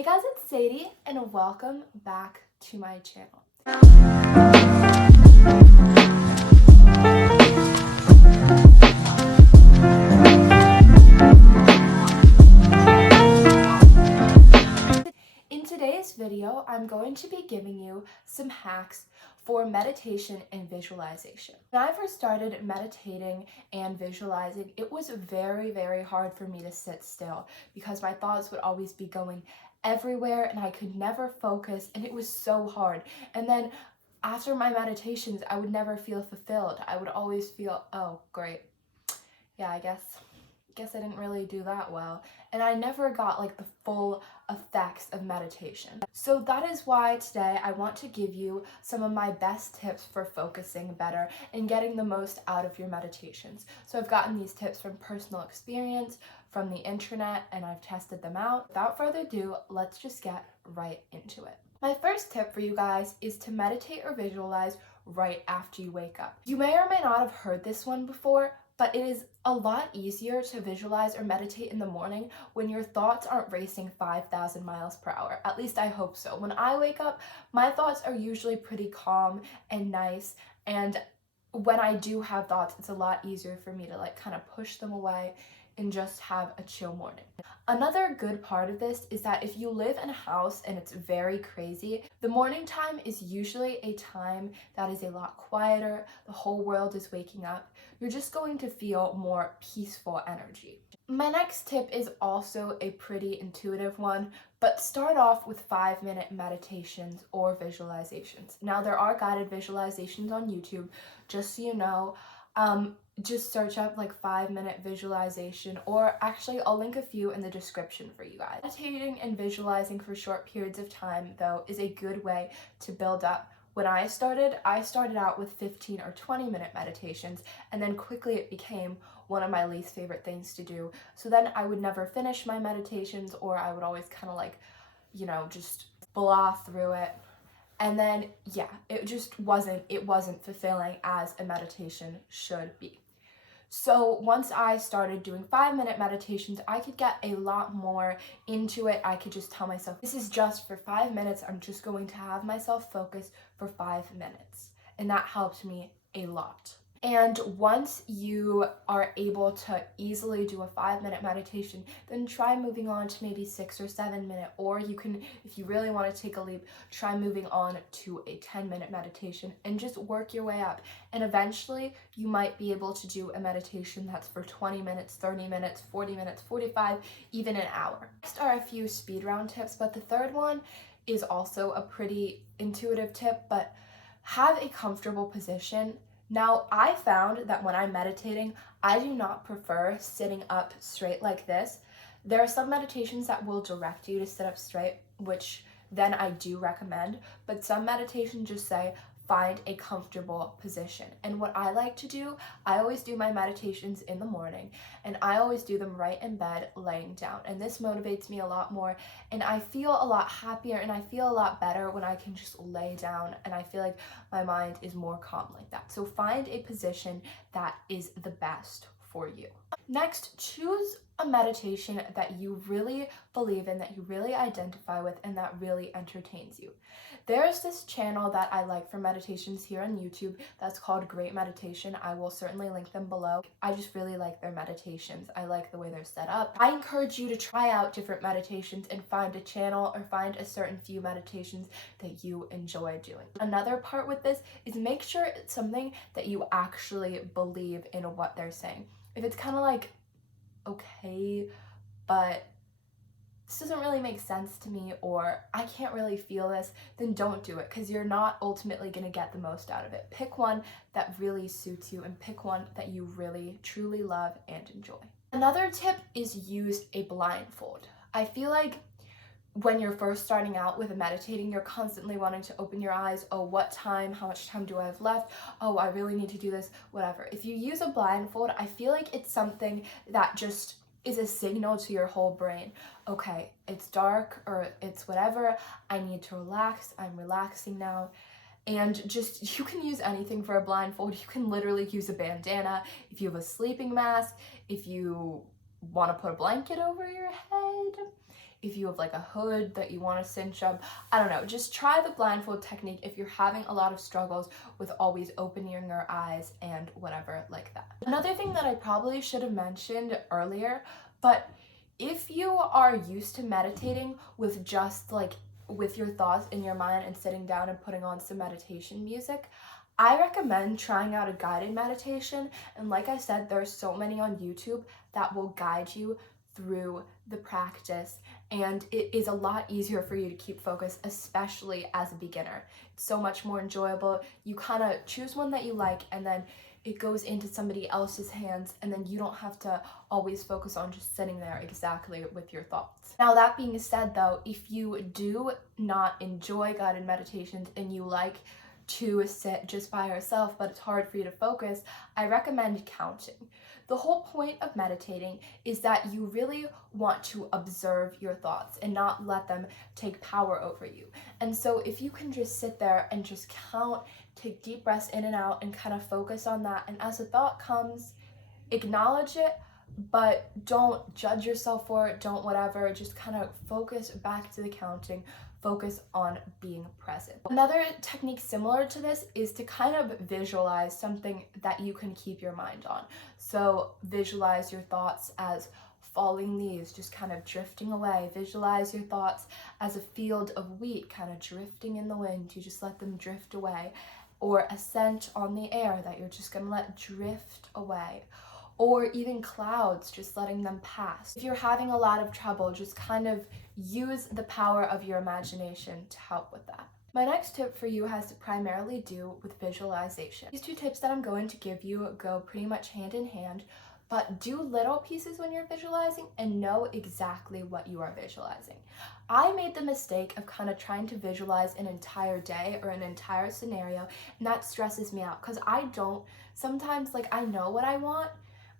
Hey guys, it's Sadie and welcome back to my channel. In today's video, I'm going to be giving you some hacks for meditation and visualization. When I first started meditating and visualizing, it was very hard for me to sit still because my thoughts would always be going everywhere and I could never focus, and it was so hard. And then after my meditations, I would never feel fulfilled. I would always feel, oh, great. Yeah, I guess I didn't really do that well, and I never got like the full effects of meditation. So that is why today I want to give you some of my best tips for focusing better and getting the most out of your meditations. So I've gotten these tips from personal experience, from the internet, and I've tested them out. Without further ado, let's just get right into it. My first tip for you guys is to meditate or visualize right after you wake up. You may or may not have heard this one before, but it is a lot easier to visualize or meditate in the morning when your thoughts aren't racing 5,000 miles per hour. At least I hope so. When I wake up, my thoughts are usually pretty calm and nice, and when I do have thoughts, it's a lot easier for me to like kind of push them away and just have a chill morning. Another good part of this is that if you live in a house and it's very crazy, the morning time is usually a time that is a lot quieter. The whole world is waking up. You're just going to feel more peaceful energy. My next tip is also a pretty intuitive one, but start off with 5-minute meditations or visualizations. Now, there are guided visualizations on YouTube, just so you know. Just search up like 5-minute visualization, or actually I'll link a few in the description for you guys. Meditating and visualizing for short periods of time though is a good way to build up. When I started out with 15 or 20-minute meditations, and then quickly it became one of my least favorite things to do. So then I would never finish my meditations, or I would always kind of like, just blah through it. And then, yeah, it wasn't fulfilling as a meditation should be. So once I started doing 5-minute meditations, I could get a lot more into it. I could just tell myself, this is just for 5 minutes. I'm just going to have myself focus for 5 minutes. And that helped me a lot. And once you are able to easily do a 5-minute meditation, then try moving on to maybe 6 or 7-minute, or you can, if you really want to take a leap, try moving on to a 10-minute meditation and just work your way up. And eventually you might be able to do a meditation that's for 20 minutes, 30 minutes, 40 minutes, 45, even an hour. Next are a few speed round tips, but the third one is also a pretty intuitive tip, but have a comfortable position. Now, I found that when I'm meditating, I do not prefer sitting up straight like this. There are some meditations that will direct you to sit up straight, which then I do recommend, but some meditations just say, find a comfortable position. And what I like to do, I always do my meditations in the morning, and I always do them right in bed, laying down. And this motivates me a lot more, and I feel a lot happier and I feel a lot better when I can just lay down, and I feel like my mind is more calm like that. So find a position that is the best for you. Next, choose a meditation that you really believe in, that you really identify with, and that really entertains you. There's this channel that I like for meditations here on YouTube that's called Great Meditation. I will certainly link them below. I just really like their meditations. I like the way they're set up. I encourage you to try out different meditations and find a channel or find a certain few meditations that you enjoy doing. Another part with this is make sure it's something that you actually believe in what they're saying. If it's kind of like, okay, but this doesn't really make sense to me, or I can't really feel this, then don't do it, because you're not ultimately going to get the most out of it. Pick one that really suits you, and pick one that you really truly love and enjoy. Another tip is use a blindfold. I feel like when you're first starting out with meditating, you're constantly wanting to open your eyes. Oh, what time? How much time do I have left? Oh, I really need to do this, whatever. If you use a blindfold, I feel like it's something that just is a signal to your whole brain. Okay, it's dark, or it's whatever. I need to relax. I'm relaxing now. And just, you can use anything for a blindfold. You can literally use a bandana. If you have a sleeping mask, if you want to put a blanket over your head, if you have like a hood that you want to cinch up. I don't know, just try the blindfold technique if you're having a lot of struggles with always opening your eyes and whatever like that. Another thing that I probably should have mentioned earlier, but if you are used to meditating with just like with your thoughts in your mind and sitting down and putting on some meditation music, I recommend trying out a guided meditation. And like I said, there's so many on YouTube that will guide you through the practice, and it is a lot easier for you to keep focus, especially as a beginner. It's so much more enjoyable. You kind of choose one that you like, and then it goes into somebody else's hands, and then you don't have to always focus on just sitting there exactly with your thoughts. Now, that being said though, if you do not enjoy guided meditations and you like to sit just by yourself, but it's hard for you to focus, I recommend counting. The whole point of meditating is that you really want to observe your thoughts and not let them take power over you. And so if you can just sit there and just count, take deep breaths in and out and kind of focus on that, and as a thought comes, acknowledge it, but don't judge yourself for it, don't whatever, just kind of focus back to the counting, focus on being present. Another technique similar to this is to kind of visualize something that you can keep your mind on. So visualize your thoughts as falling leaves just kind of drifting away. Visualize your thoughts as a field of wheat kind of drifting in the wind. You just let them drift away. Or a scent on the air that you're just gonna let drift away. Or even clouds, just letting them pass. If you're having a lot of trouble, just kind of use the power of your imagination to help with that. My next tip for you has to primarily do with visualization. These two tips that I'm going to give you go pretty much hand in hand, but do little pieces when you're visualizing and know exactly what you are visualizing. I made the mistake of kind of trying to visualize an entire day or an entire scenario, and that stresses me out because I don't, sometimes like I know what I want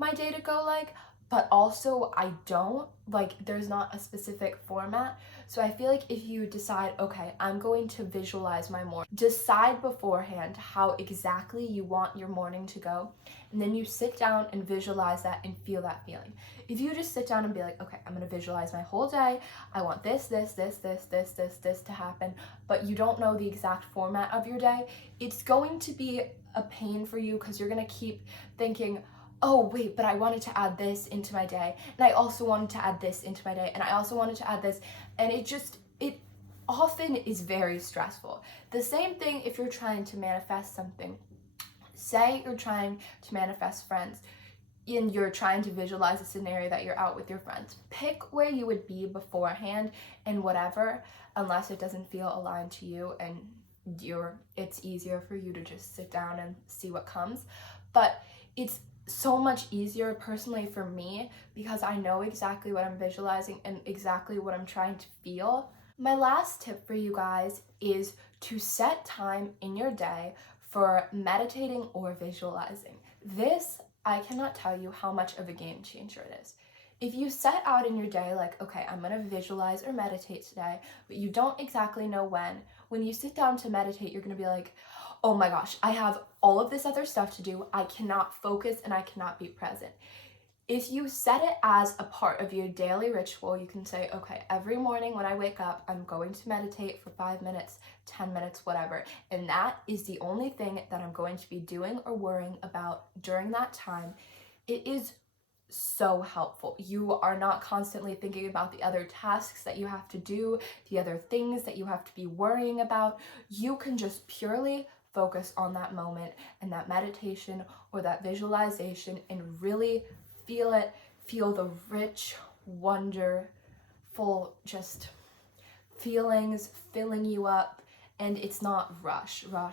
my day to go like, but also I don't, like there's not a specific format. So I feel like if you decide, okay, I'm going to visualize my morning, decide beforehand how exactly you want your morning to go, and then you sit down and visualize that and feel that feeling. If you just sit down and be like, okay, I'm gonna visualize my whole day, I want this to happen, but you don't know the exact format of your day, it's going to be a pain for you because you're gonna keep thinking, oh wait, but I wanted to add this into my day, and I also wanted to add this into my day, and I also wanted to add this, and it often is very stressful. The same thing if you're trying to manifest something. Say you're trying to manifest friends, and you're trying to visualize a scenario that you're out with your friends. Pick where you would be beforehand and whatever, unless it doesn't feel aligned to you and it's easier for you to just sit down and see what comes. But it's so much easier personally for me because I know exactly what I'm visualizing and exactly what I'm trying to feel. My last tip for you guys is to set time in your day for meditating or visualizing. This, I cannot tell you how much of a game changer it is. If you set out in your day like, okay, I'm gonna visualize or meditate today, but you don't exactly know when you sit down to meditate, you're gonna be like, oh my gosh, I have all of this other stuff to do, I cannot focus and I cannot be present. If you set it as a part of your daily ritual, you can say, okay, every morning when I wake up, I'm going to meditate for 5 minutes, 10 minutes, whatever. And that is the only thing that I'm going to be doing or worrying about during that time. It is so helpful. You are not constantly thinking about the other tasks that you have to do, the other things that you have to be worrying about. You can just purely focus on that moment and that meditation or that visualization and really feel it, feel the rich, wonderful, just feelings filling you up. And it's not rush, go.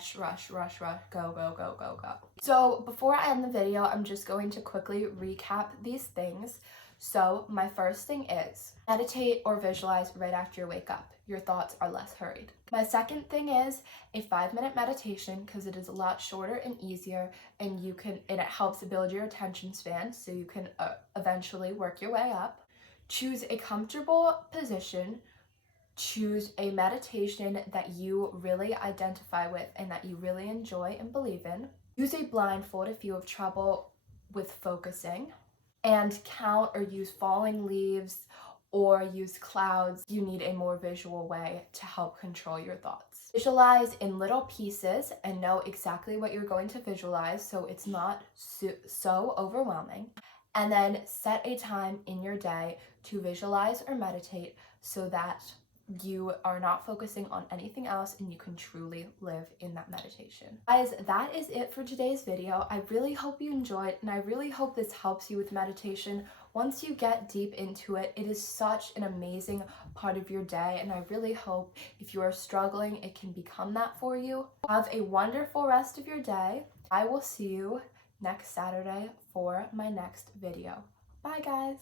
So before I end the video, I'm just going to quickly recap these things. So my first thing is meditate or visualize right after you wake up. Your thoughts are less hurried. My second thing is a 5-minute meditation because it is a lot shorter and easier, and it helps build your attention span so you can eventually work your way up. Choose a comfortable position. Choose a meditation that you really identify with and that you really enjoy and believe in. Use a blindfold if you have trouble with focusing. And count or use falling leaves or use clouds, you need a more visual way to help control your thoughts. Visualize in little pieces and know exactly what you're going to visualize so it's not so overwhelming. And then set a time in your day to visualize or meditate so that you are not focusing on anything else and you can truly live in that meditation. Guys, that is it for today's video. I really hope you enjoyed, and I really hope this helps you with meditation. Once you get deep into it, it is such an amazing part of your day, and I really hope if you are struggling, it can become that for you. Have a wonderful rest of your day. I will see you next Saturday for my next video. Bye, guys.